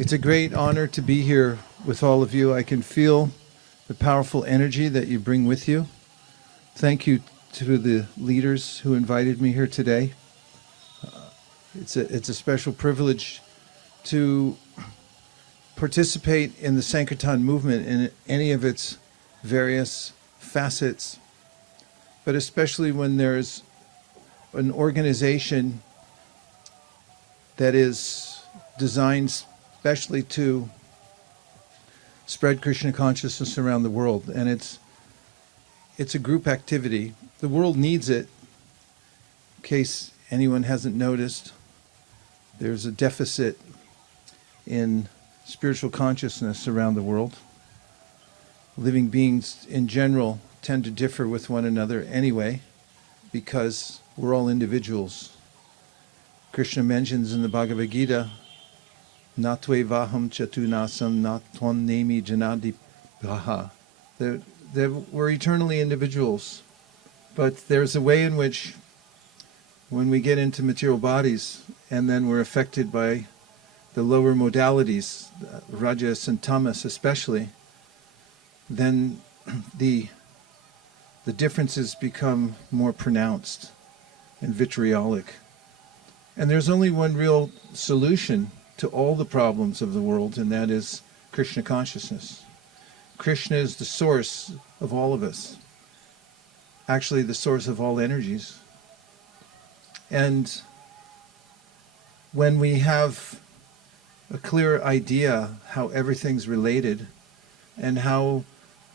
It's a great honor to be here with all of you. I can feel the powerful energy that you bring with you. Thank you to the leaders who invited me here today. It's a special privilege to participate in the Sankirtan movement in any of its various facets, but especially when there's an organization that is designed especially to spread Krishna consciousness around the world. And it's a group activity. The world needs it. In case anyone hasn't noticed, there's a deficit in spiritual consciousness around the world. Living beings in general tend to differ with one another anyway, because we're all individuals. Krishna mentions in the Bhagavad-Gita, Natve vaham chatunasam natvan nemi janadi braha. We're eternally individuals, but there's a way in which when we get into material bodies and then we're affected by the lower modalities, rajas and tamas especially, then the differences become more pronounced and vitriolic. And there's only one real solution to all the problems of the world, and that is Krishna consciousness. Krishna is the source of all of us, actually the source of all energies. And when we have a clear idea how everything's related and how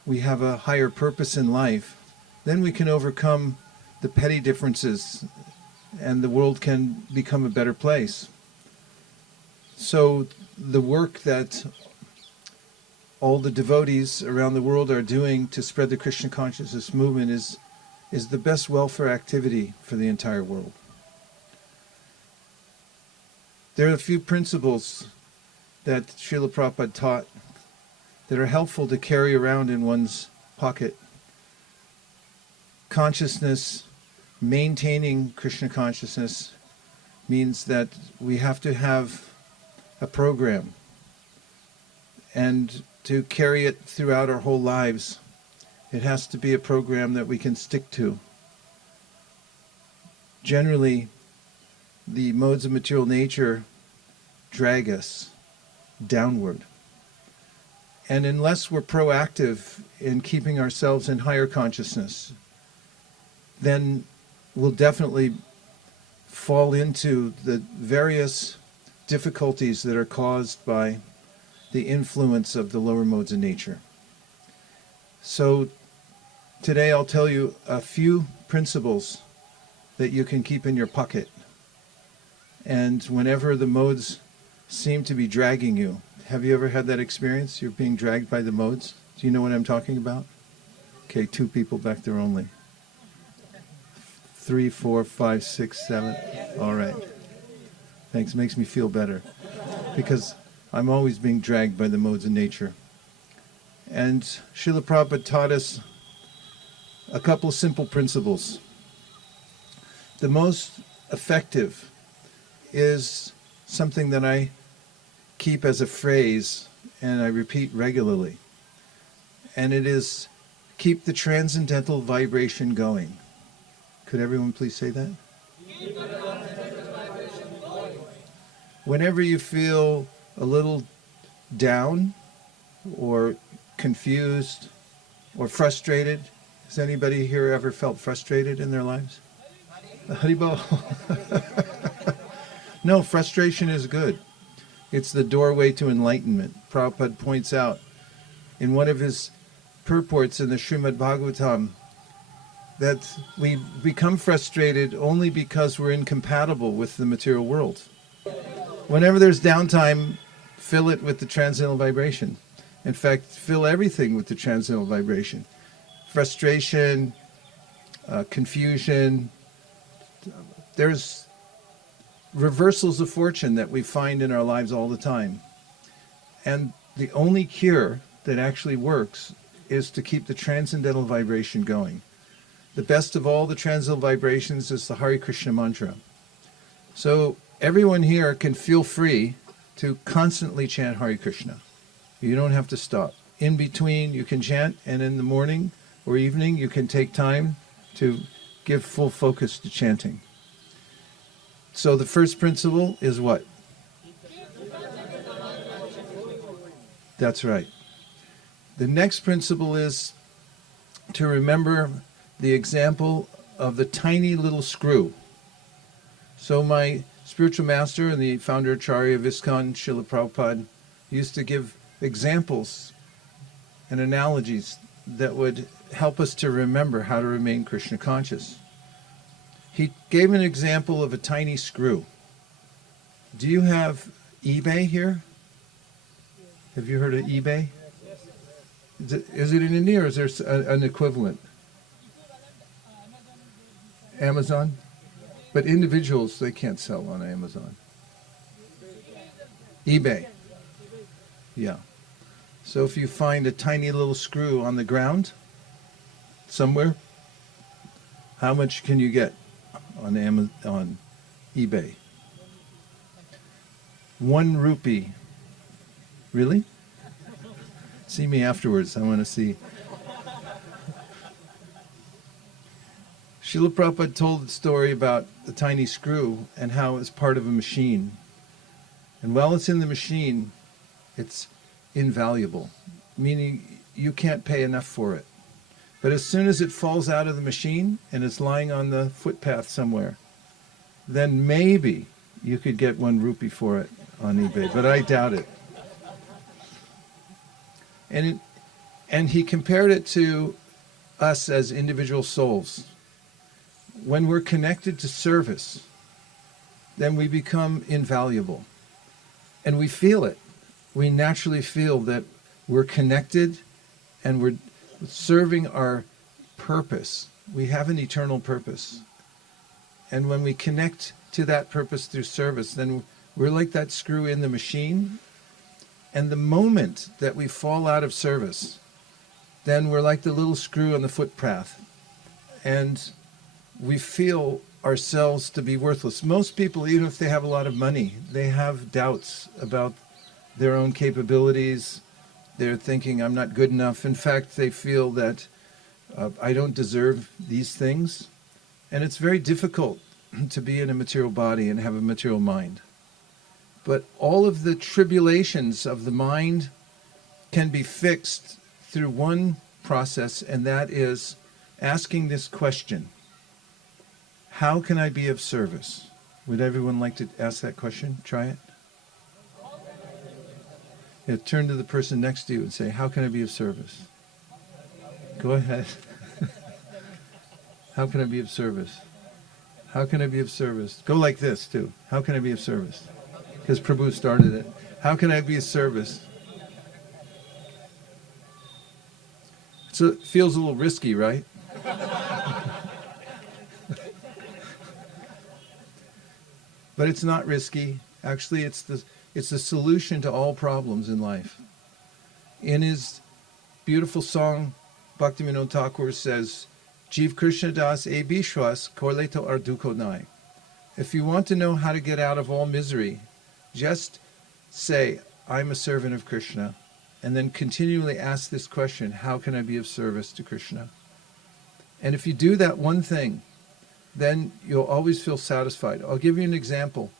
we have a higher purpose in life, then we can overcome the petty differences and the world can become a better place. So the work that all the devotees around the world are doing to spread the Krishna consciousness movement is the best welfare activity for the entire world. There are a few principles that Srila Prabhupada taught that are helpful to carry around in one's pocket. Consciousness, maintaining Krishna consciousness, means that we have to have a program, and to carry it throughout our whole lives, it has to be a program that we can stick to. Generally, the modes of material nature drag us downward. And unless we're proactive in keeping ourselves in higher consciousness, then we'll definitely fall into the various difficulties that are caused by the influence of the lower modes of nature. So today I'll tell you a few principles that you can keep in your pocket. And whenever the modes seem to be dragging you, have you ever had that experience? You're being dragged by the modes? Do you know what I'm talking about? Okay, 2 people back there only. 3, 4, 5, 6, 7. All right. Thanks. Makes me feel better, because I'm always being dragged by the modes of nature. And Srila Prabhupada taught us a couple of simple principles. The most effective is something that I keep as a phrase and I repeat regularly. And it is, keep the transcendental vibration going. Could everyone please say that? Keep the transcendental vibration going. Whenever you feel a little down or confused or frustrated, has anybody here ever felt frustrated in their lives? Haribol. No, frustration is good. It's the doorway to enlightenment. Prabhupada points out in one of his purports in the Srimad Bhagavatam that we become frustrated only because we're incompatible with the material world. Whenever there's downtime, fill it with the transcendental vibration. In fact, fill everything with the transcendental vibration. Frustration, confusion. There's reversals of fortune that we find in our lives all the time. And the only cure that actually works is to keep the transcendental vibration going. The best of all the transcendental vibrations is the Hare Krishna mantra. So everyone here can feel free to constantly chant Hare Krishna. You don't have to stop. In between, you can chant, and in the morning or evening, you can take time to give full focus to chanting. So the first principle is what? That's right. The next principle is to remember the example of the tiny little screw. So my spiritual master and the founder Acharya of ISKCON, Srila Prabhupada, used to give examples and analogies that would help us to remember how to remain Krishna conscious. He gave an example of a tiny screw. Do you have eBay here? Have you heard of eBay? Is it in India or is there an equivalent? Amazon? But individuals, they can't sell on Amazon. eBay. Yeah. So if you find a tiny little screw on the ground somewhere, how much can you get on eBay? 1 rupee. Really? See me afterwards. I want to see. Srila Prabhupada told the story about the tiny screw and how it's part of a machine. And while it's in the machine, it's invaluable, meaning you can't pay enough for it. But as soon as it falls out of the machine and it's lying on the footpath somewhere, then maybe you could get 1 rupee for it on eBay, but I doubt it. And he compared it to us as individual souls. When we're connected to service, then we become invaluable. And we feel it. We naturally feel that we're connected and we're serving our purpose. We have an eternal purpose. And when we connect to that purpose through service, then we're like that screw in the machine. And the moment that we fall out of service, then we're like the little screw on the footpath. And we feel ourselves to be worthless. Most people, even if they have a lot of money, they have doubts about their own capabilities. They're thinking, I'm not good enough. In fact, they feel that I don't deserve these things. And it's very difficult to be in a material body and have a material mind. But all of the tribulations of the mind can be fixed through one process, and that is asking this question: how can I be of service? Would everyone like to ask that question? Try it. Yeah, turn to the person next to you and say, how can I be of service? Go ahead. How can I be of service? How can I be of service? Go like this too. How can I be of service? Because Prabhu started it. How can I be of service? So it feels a little risky, right? But it's not risky. Actually, it's the solution to all problems in life. In his beautiful song, Bhaktivinoda Thakur says, Jiv Krishna Das e Bishwas Korleto Arduko Nai. If you want to know how to get out of all misery, just say, I'm a servant of Krishna, and then continually ask this question, how can I be of service to Krishna? And if you do that one thing, then you'll always feel satisfied. I'll give you an example.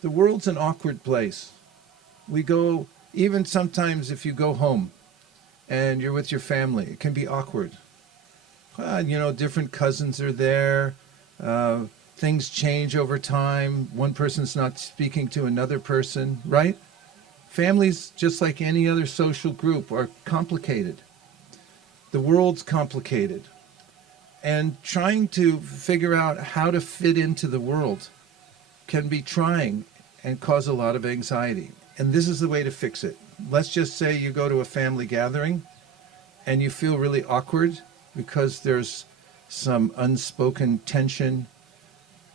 The world's an awkward place. We go, even sometimes if you go home and you're with your family, it can be awkward. Different cousins are there. Things change over time. One person's not speaking to another person, right? Families, just like any other social group, are complicated. The world's complicated. And trying to figure out how to fit into the world can be trying and cause a lot of anxiety. And this is the way to fix it. Let's just say you go to a family gathering and you feel really awkward because there's some unspoken tension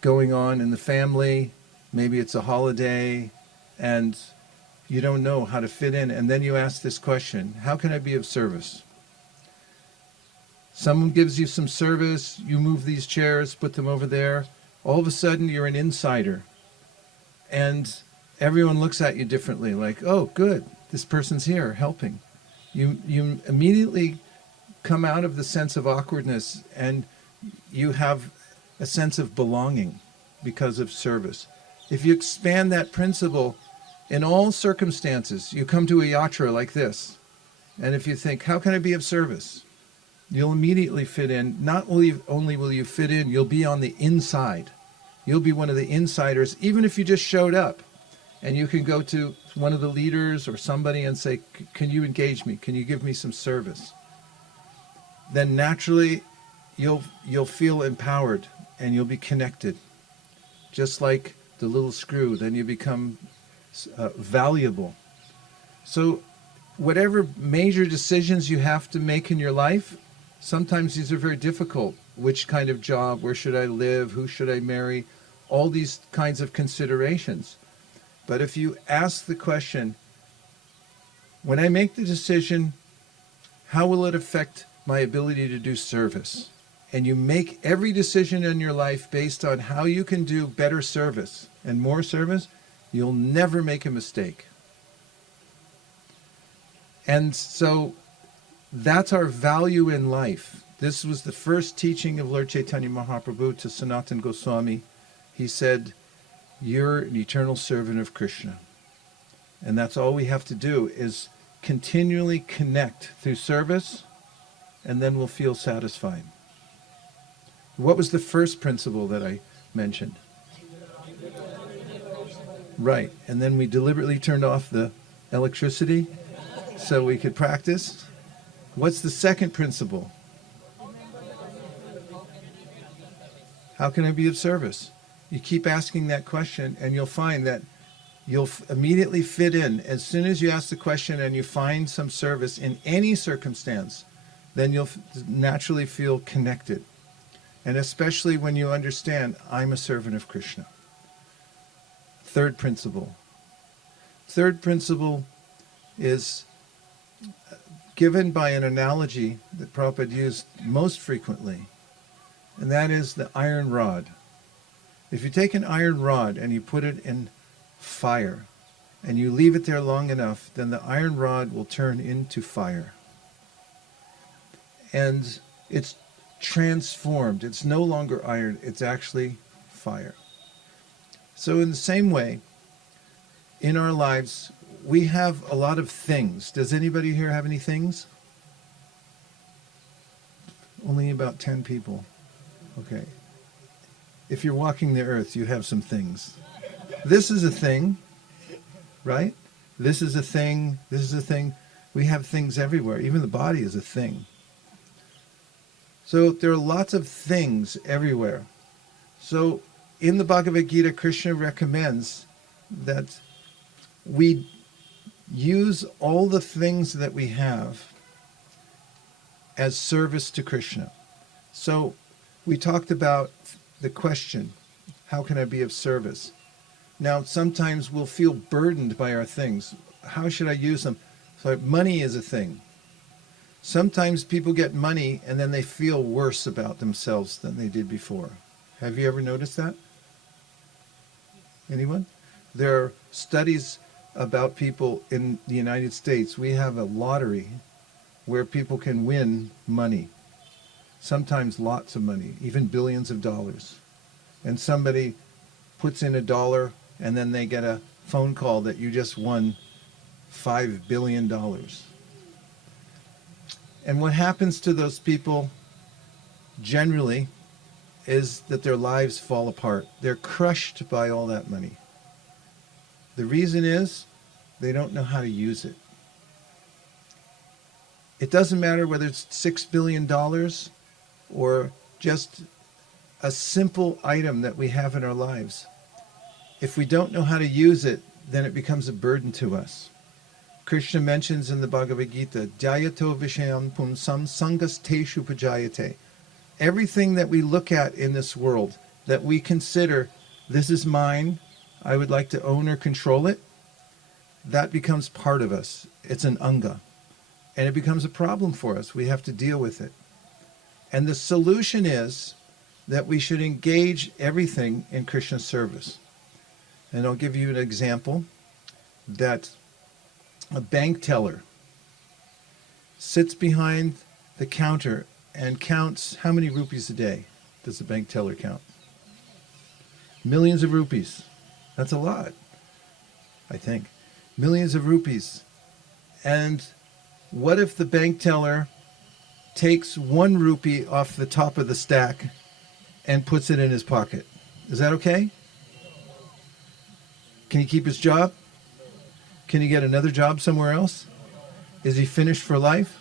going on in the family. Maybe it's a holiday and you don't know how to fit in. And then you ask this question, how can I be of service? Someone gives you some service, you move these chairs, put them over there. All of a sudden you're an insider. And everyone looks at you differently, like, oh, good, this person's here helping. You immediately come out of the sense of awkwardness and you have a sense of belonging because of service. If you expand that principle in all circumstances, you come to a yatra like this, and if you think, how can I be of service? You'll immediately fit in. Not only will you fit in, you'll be on the inside. You'll be one of the insiders, even if you just showed up. And you can go to one of the leaders or somebody and say, can you engage me? Can you give me some service? Then naturally, you'll feel empowered and you'll be connected. Just like the little screw, then you become valuable. So whatever major decisions you have to make in your life, sometimes these are very difficult. Which kind of job? Where should I live? Who should I marry? All these kinds of considerations. But if you ask the question, when I make the decision, how will it affect my ability to do service? And you make every decision in your life based on how you can do better service and more service, you'll never make a mistake. And so that's our value in life. This was the first teaching of Lord Chaitanya Mahaprabhu to Sanatana Goswami. He said, you're an eternal servant of Krishna. And that's all we have to do is continually connect through service, and then we'll feel satisfied. What was the first principle that I mentioned? Right. And then we deliberately turned off the electricity so we could practice. What's the second principle? How can I be of service? You keep asking that question and you'll find that you'll immediately fit in. As soon as you ask the question and you find some service in any circumstance, then you'll naturally feel connected. And especially when you understand, I'm a servant of Krishna. Third principle. Third principle is given by an analogy that Prabhupada used most frequently, and that is the iron rod. If you take an iron rod and you put it in fire, and you leave it there long enough, then the iron rod will turn into fire. And it's transformed. It's no longer iron, it's actually fire. So in the same way, in our lives, we have a lot of things. Does anybody here have any things? Only about 10 people. Okay. If you're walking the earth, you have some things. This is a thing, right? This is a thing. This is a thing. We have things everywhere. Even the body is a thing. So there are lots of things everywhere. So in the Bhagavad-Gita, Krishna recommends that we use all the things that we have as service to Krishna. So we talked about the question, how can I be of service? Now, sometimes we'll feel burdened by our things. How should I use them? So money is a thing. Sometimes people get money and then they feel worse about themselves than they did before. Have you ever noticed that? Anyone? There are studies about people in the United States. We have a lottery where people can win money. Sometimes lots of money, even billions of dollars. And somebody puts in $1 and then they get a phone call that you just won $5 billion. And what happens to those people generally is that their lives fall apart. They're crushed by all that money. The reason is they don't know how to use it. It doesn't matter whether it's $6 billion or just a simple item that we have in our lives. If we don't know how to use it, then it becomes a burden to us. Krishna mentions in the Bhagavad-Gita, Dhyato Vishayam Pumsam Sangas Teshu Pajayate. Everything that we look at in this world, that we consider, this is mine, I would like to own or control it, that becomes part of us. It's an anga. And it becomes a problem for us. We have to deal with it. And the solution is that we should engage everything in Krishna's service. And I'll give you an example that a bank teller sits behind the counter and counts how many rupees a day does the bank teller count? Millions of rupees. That's a lot, I think. Millions of rupees. And what if the bank teller takes 1 rupee off the top of the stack and puts it in his pocket? Is that okay? Can he keep his job? Can he get another job somewhere else? Is he finished for life?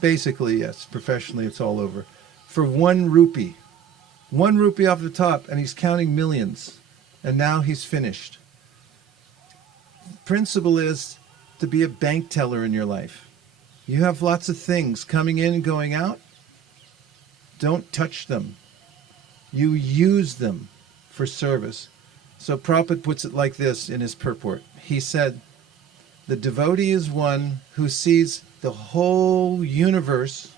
Basically, yes. Professionally, it's all over. For 1 rupee. 1 rupee off the top, and he's counting millions. And now he's finished. Principle is to be a bank teller in your life. You have lots of things coming in and going out. Don't touch them. You use them for service. So Prabhupada puts it like this in his purport. He said, the devotee is one who sees the whole universe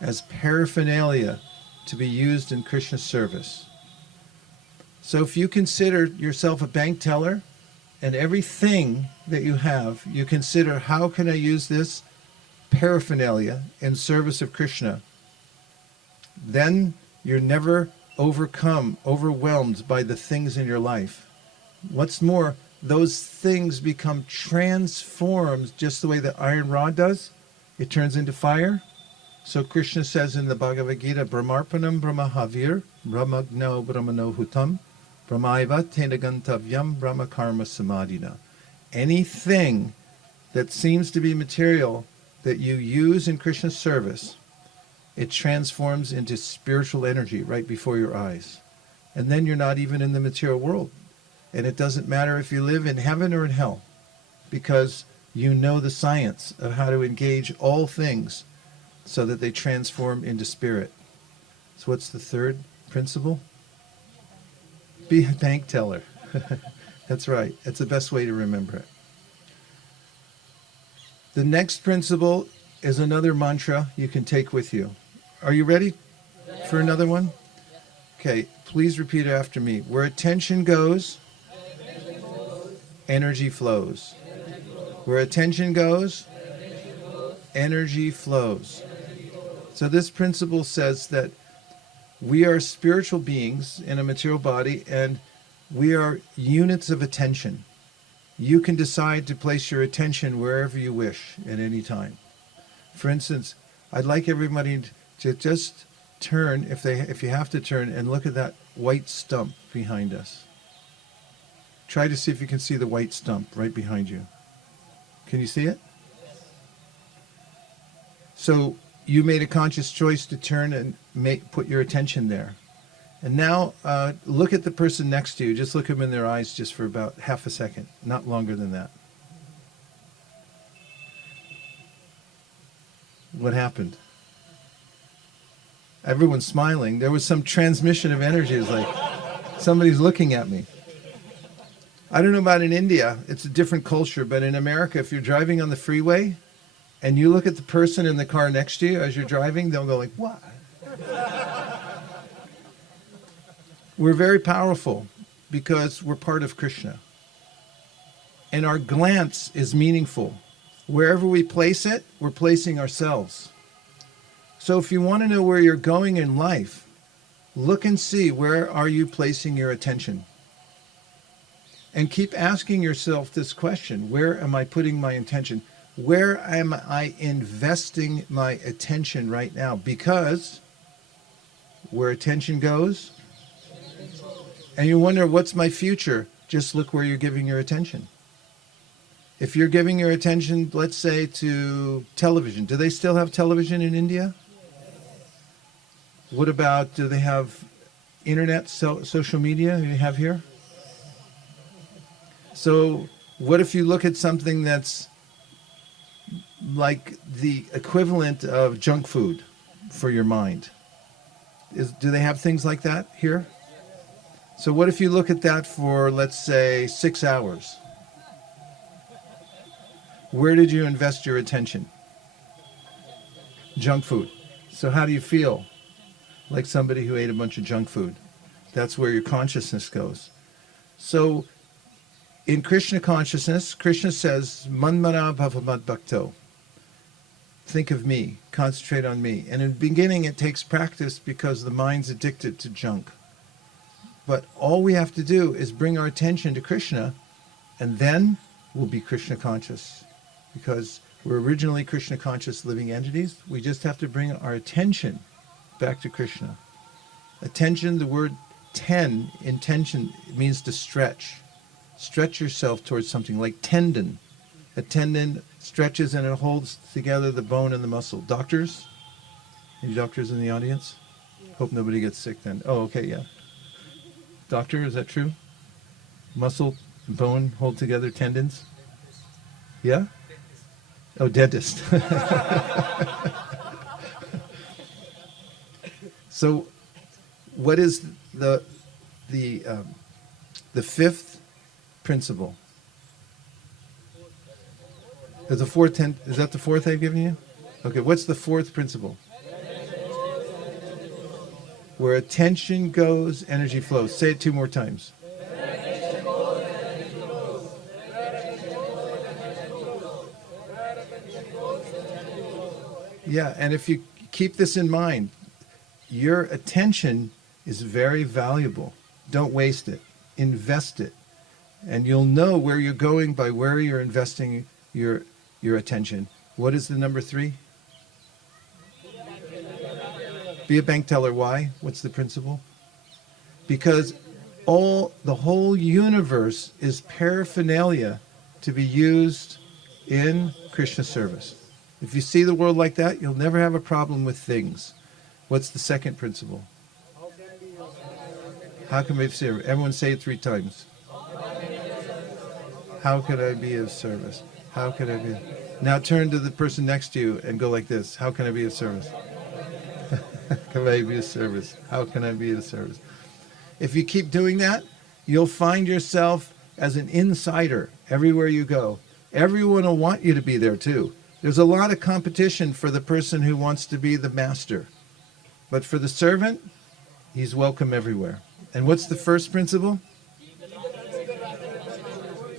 as paraphernalia to be used in Krishna's service. So if you consider yourself a bank teller, and everything that you have, you consider, how can I use this paraphernalia in service of Krishna? Then you're never overwhelmed by the things in your life. What's more, those things become transformed just the way the iron rod does. It turns into fire. So Krishna says in the Bhagavad-Gita, Brahmarpanam Brahmahavir, Brahmagno Brahmano Hutam, Brahmaiva Tenagantavyam Brahma Karma Samadhina. Anything that seems to be material that you use in Krishna's service, it transforms into spiritual energy right before your eyes. And then you're not even in the material world. And it doesn't matter if you live in heaven or in hell, because you know the science of how to engage all things so that they transform into spirit. So what's the third principle? Be a bank teller. That's right. That's the best way to remember it. The next principle is another mantra you can take with you. Are you ready for another one? Okay, please repeat after me. Where attention goes, energy flows. Where attention goes, energy flows. So this principle says that we are spiritual beings in a material body, and we are units of attention. You can decide to place your attention wherever you wish at any time. For instance, I'd like everybody to just turn, if you have to turn, and look at that white stump behind us. Try to see if you can see the white stump right behind you. Can you see it? So you made a conscious choice to turn and put your attention there. And now look at the person next to you. Just look them in their eyes just for about half a second, not longer than that. What happened? Everyone's smiling. There was some transmission of energy. It was like, somebody's looking at me. I don't know about in India. It's a different culture. But in America, if you're driving on the freeway and you look at the person in the car next to you as you're driving, they'll go like, what? We're very powerful because we're part of Krishna. And our glance is meaningful. Wherever we place it, we're placing ourselves. So if you want to know where you're going in life, look and see, where are you placing your attention? And keep asking yourself this question: where am I putting my attention? Where am I investing my attention right now? Because where attention goes, and you wonder, what's my future? Just look where you're giving your attention. If you're giving your attention, let's say, to television. Do they still have television in India? What about, do they have internet, social media you have here? So what if you look at something that's like the equivalent of junk food for your mind? Do they have things like that here? So what if you look at that for, let's say, 6 hours? Where did you invest your attention? Junk food. So how do you feel? Like somebody who ate a bunch of junk food. That's where your consciousness goes. So In Krishna consciousness, Krishna says, Manmana bhava mad bhakto. Think of me, concentrate on me. And in the beginning, it takes practice because the mind's addicted to junk. But all we have to do is bring our attention to Krishna, and then we'll be Krishna conscious. Because we're originally Krishna conscious living entities. We just have to bring our attention back to Krishna. Attention, the word ten, intention, means to stretch. Stretch yourself towards something like tendon. A tendon stretches and it holds together the bone and the muscle. Doctors? Any doctors in the audience? Hope nobody gets sick then. Oh, okay, yeah. Doctor, is that true? Muscle, bone, hold together tendons? Yeah? Oh, dentist. So, what is the fifth principle? Is that the fourth I've given you? Okay, what's the fourth principle? Where attention goes, energy flows. Say it 2 more times. Yeah, and if you keep this in mind, your attention is very valuable. Don't waste it. Invest it. And you'll know where you're going by where you're investing your attention. What is the number 3? Be a bank teller. Why? What's the principle? Because the whole universe is paraphernalia to be used in Krishna service. If you see the world like that, you'll never have a problem with things. What's the second principle? How can we be of service? Everyone say it 3 times. How could I be of service? How could I be? Now turn to the person next to you and go like this. How can I be of service? How can I be of service? How can I be of service? If you keep doing that, you'll find yourself as an insider everywhere you go. Everyone will want you to be there too. There's a lot of competition for the person who wants to be the master. But for the servant, he's welcome everywhere. And what's the first principle?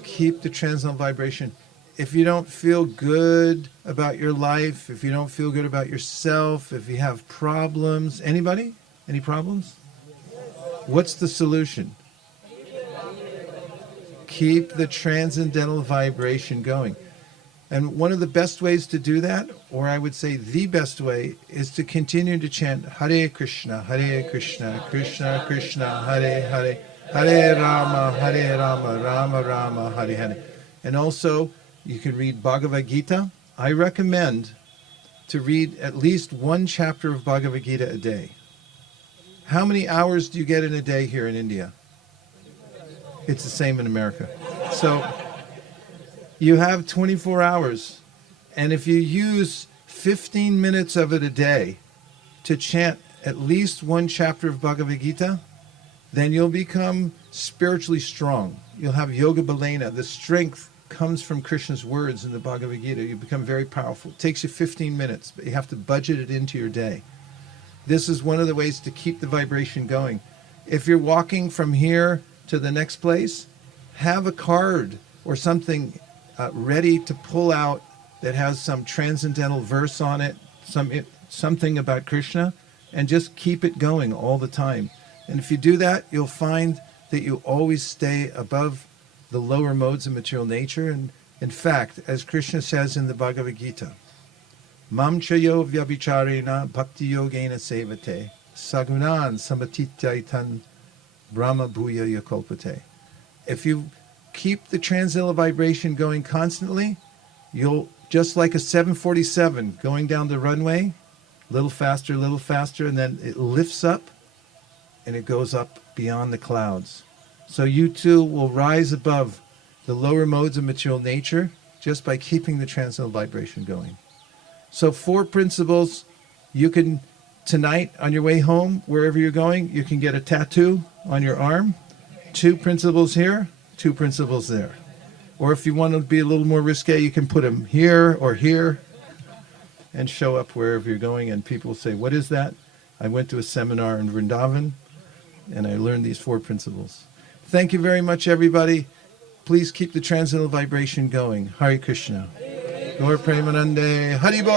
Keep the transcendental vibration. If you don't feel good about your life, if you don't feel good about yourself, if you have problems, anybody? Any problems? What's the solution? Keep the transcendental vibration going. And one of the best ways to do that, or I would say the best way, is to continue to chant Hare Krishna, Krishna Krishna, Hare Hare, Hare Rama, Rama Rama, Hare Hare. And also, you can read Bhagavad-Gita. I recommend to read at least 1 chapter of Bhagavad-Gita a day. How many hours do you get in a day here in India? It's the same in America. So you have 24 hours. And if you use 15 minutes of it a day to chant at least 1 chapter of Bhagavad-Gita, then you'll become spiritually strong. You'll have yoga balena. The strength comes from Krishna's words in the Bhagavad-Gita. You become very powerful. It takes you 15 minutes, but you have to budget it into your day. This is one of the ways to keep the vibration going. If you're walking from here to the next place, have a card or something ready to pull out that has some transcendental verse on it, something about Krishna, and just keep it going all the time. And if you do that, you'll find that you always stay above the lower modes of material nature. And in fact, as Krishna says in the Bhagavad-Gita, Mam chayo vyabhicharena bhakti yogena sevate sagunan samatityaitan brahma bhuya yakolpate. If you keep the transcendental vibration going constantly, you'll, just like a 747 going down the runway, a little faster, and then it lifts up and it goes up beyond the clouds. So you too will rise above the lower modes of material nature just by keeping the transcendental vibration going. So 4 principles. You can, tonight on your way home, wherever you're going, you can get a tattoo on your arm. 2 principles here, 2 principles there. Or if you want to be a little more risque, you can put them here or here and show up wherever you're going. And people say, what is that? I went to a seminar in Vrindavan and I learned these 4 principles. Thank you very much, everybody. Please keep the transcendental vibration going. Hare Krishna. Gaur Premanande. Haribol.